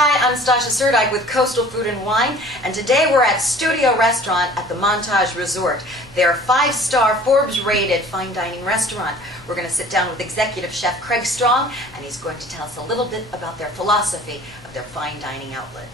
Hi, I'm Stasha Surdike with Coastal Food and Wine, and today we're at Studio Restaurant at the Montage Resort. They're a 5-star Forbes-rated fine dining restaurant. We're going to sit down with Executive Chef Craig Strong, and he's going to tell us a little bit about their philosophy of their fine dining outlet.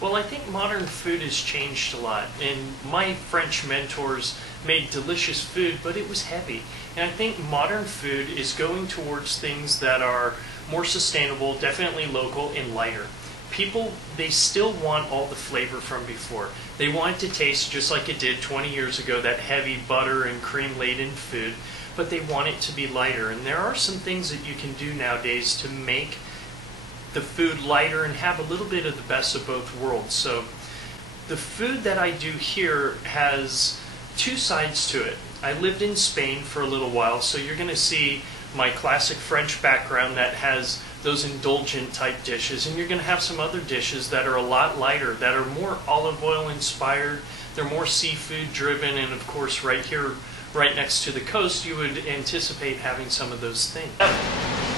Well, I think modern food has changed a lot, and my French mentors made delicious food, but it was heavy. And I think modern food is going towards things that are more sustainable, definitely local, and lighter. People, they still want all the flavor from before. They want it to taste just like it did 20 years ago, that heavy butter and cream-laden food, but they want it to be lighter. And there are some things that you can do nowadays to make the food lighter and have a little bit of the best of both worlds. So the food that I do here has two sides to it. I lived in Spain for a little while, so you're going to see my classic French background that has those indulgent type dishes, and you're going to have some other dishes that are a lot lighter, that are more olive oil inspired, they're more seafood driven, and of course right here, right next to the coast, you would anticipate having some of those things.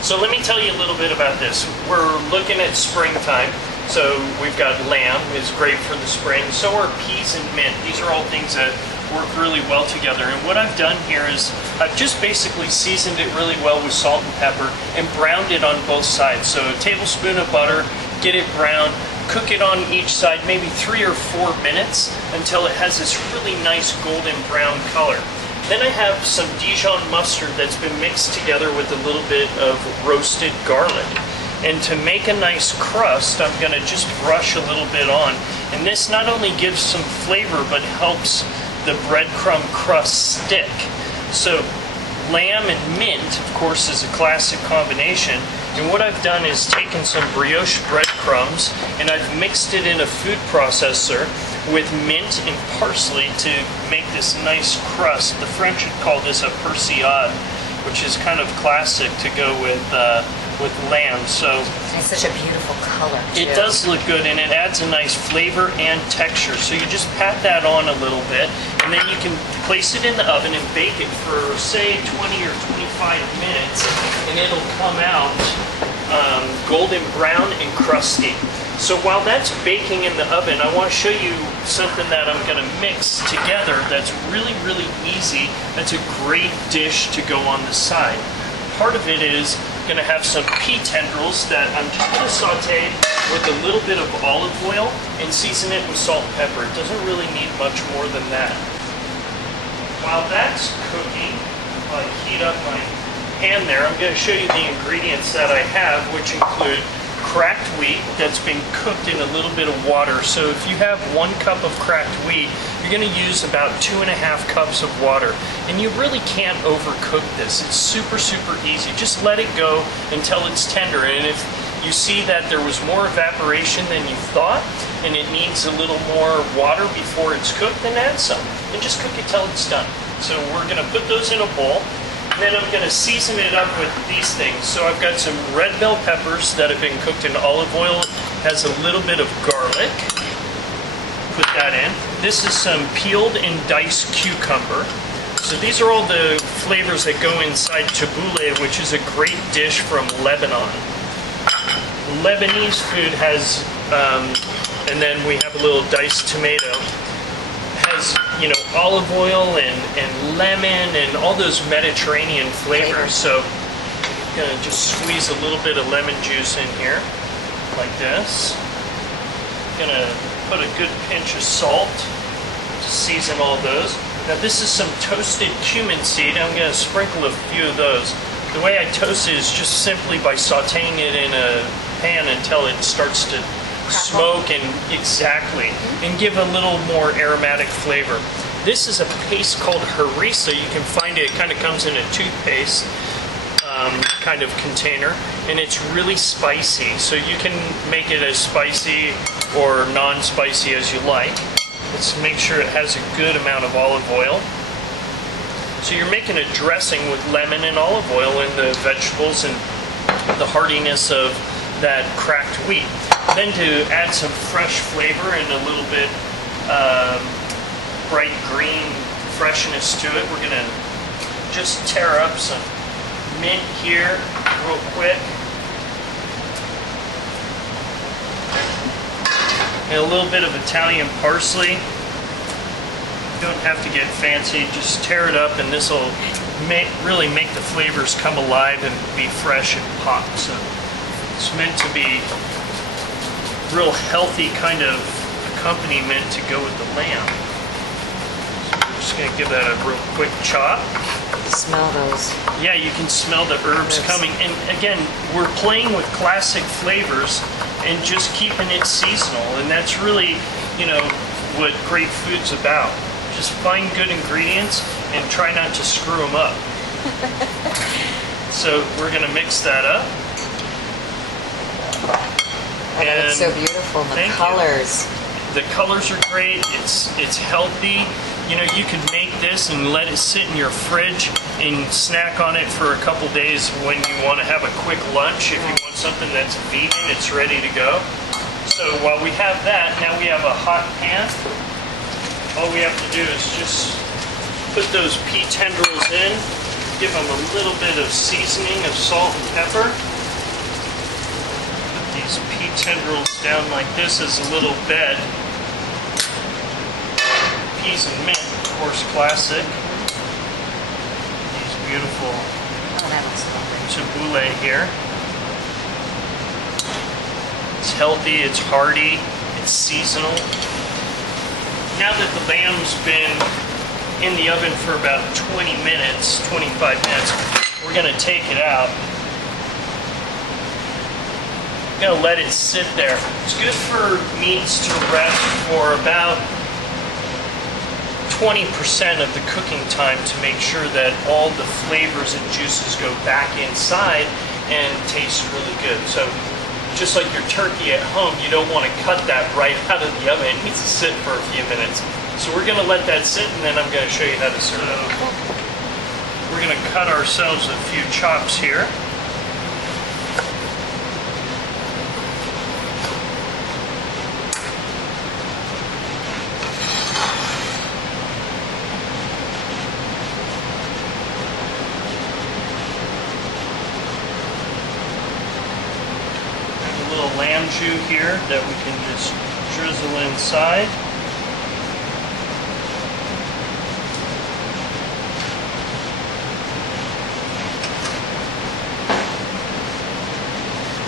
So let me tell you a little bit about this. We're looking at springtime, so we've got lamb, is great for the spring, so are peas and mint. These are all things that work really well together. And what I've done here is I've just basically seasoned it really well with salt and pepper and browned it on both sides. So a tablespoon of butter, get it brown, cook it on each side maybe 3 or 4 minutes until it has this really nice golden brown color. Then I have some Dijon mustard that's been mixed together with a little bit of roasted garlic. And to make a nice crust, I'm going to just brush a little bit on. And this not only gives some flavor, but helps the breadcrumb crust stick. So lamb and mint, of course, is a classic combination. And what I've done is taken some brioche breadcrumbs and I've mixed it in a food processor with mint and parsley to make this nice crust. The French would call this a persillade, which is kind of classic to go with lamb. So it's such a beautiful color too. It does look good, and it adds a nice flavor and texture. So you just pat that on a little bit, and then you can place it in the oven and bake it for, say, 20 or 25 minutes, and it'll come out golden brown and crusty. So while that's baking in the oven, I want to show you something that I'm going to mix together that's really, really easy. That's a great dish to go on the side. Part of it is going to have some pea tendrils that I'm just going to saute with a little bit of olive oil and season it with salt and pepper. It doesn't really need much more than that. While that's cooking, I heat up my pan there. I'm going to show you the ingredients that I have, which include cracked wheat that's been cooked in a little bit of water. So if you have 1 cup of cracked wheat, you're going to use about 2.5 cups of water. And you really can't overcook this. It's super, super easy. Just let it go until it's tender. And if you see that there was more evaporation than you thought, and it needs a little more water before it's cooked, then add some. And just cook it till it's done. So we're going to put those in a bowl. And then I'm going to season it up with these things. So I've got some red bell peppers that have been cooked in olive oil. Has a little bit of garlic. Put that in. This is some peeled and diced cucumber. So these are all the flavors that go inside tabbouleh, which is a great dish from Lebanon. Lebanese food has, and then we have a little diced tomato. Has, you know, olive oil and lemon and all those Mediterranean flavors. So I'm going to just squeeze a little bit of lemon juice in here, like this. I'm going to put a good pinch of salt to season all those. Now this is some toasted cumin seed. I'm going to sprinkle a few of those. The way I toast it is just simply by sauteing it in a pan until it starts to smoke and and give a little more aromatic flavor. This is a paste called harissa. You can find it kind of comes in a toothpaste kind of container, and it's really spicy. So you can make it as spicy or non-spicy as you like. Let's make sure it has a good amount of olive oil. So you're making a dressing with lemon and olive oil and the vegetables and the heartiness of that cracked wheat. Then to add some fresh flavor and a little bit bright green freshness to it, we're going to just tear up some mint here real quick. and a little bit of Italian parsley. You don't have to get fancy, just tear it up and this will really make the flavors come alive and be fresh and pop. So it's meant to be real healthy kind of accompaniment to go with the lamb. So we're just going to give that a real quick chop. Smell those. Yeah, you can smell the herbs coming. And again, we're playing with classic flavors and just keeping it seasonal. And that's really, you know, what great food's about. Just find good ingredients and try not to screw them up. So we're going to mix that up. Oh, that looks so beautiful. The colors. The colors are great. It's healthy. You know, you can make this and let it sit in your fridge and snack on it for a couple days when you want to have a quick lunch. If you want something that's vegan, it's ready to go. So while we have that, now we have a hot pan. All we have to do is just put those pea tendrils in, give them a little bit of seasoning of salt and pepper. Put these pea tendrils down like this as a little bed. Peas and mint, of course, classic. These beautiful tabbouleh here. It's healthy, it's hearty, it's seasonal. Now that the lamb's been in the oven for about 20 minutes, 25 minutes, we're going to take it out. We're going to let it sit there. It's good for meats to rest for about 20% of the cooking time to make sure that all the flavors and juices go back inside and taste really good. So just like your turkey at home, you don't want to cut that right out of the oven. It needs to sit for a few minutes. So we're going to let that sit and then I'm going to show you how to serve it. We're going to cut ourselves a few chops here. Lamb jus here that we can just drizzle inside.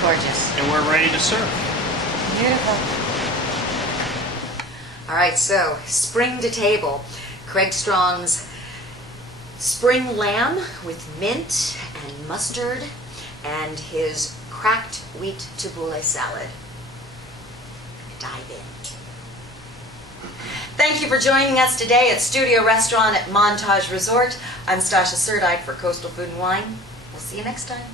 Gorgeous. And we're ready to serve. Beautiful. All right, so spring to table. Craig Strong's spring lamb with mint and mustard and his cracked wheat tabbouleh salad. Dive in. Thank you for joining us today at Studio Restaurant at Montage Resort. I'm Stasha Surdite for Coastal Food and Wine. We'll see you next time.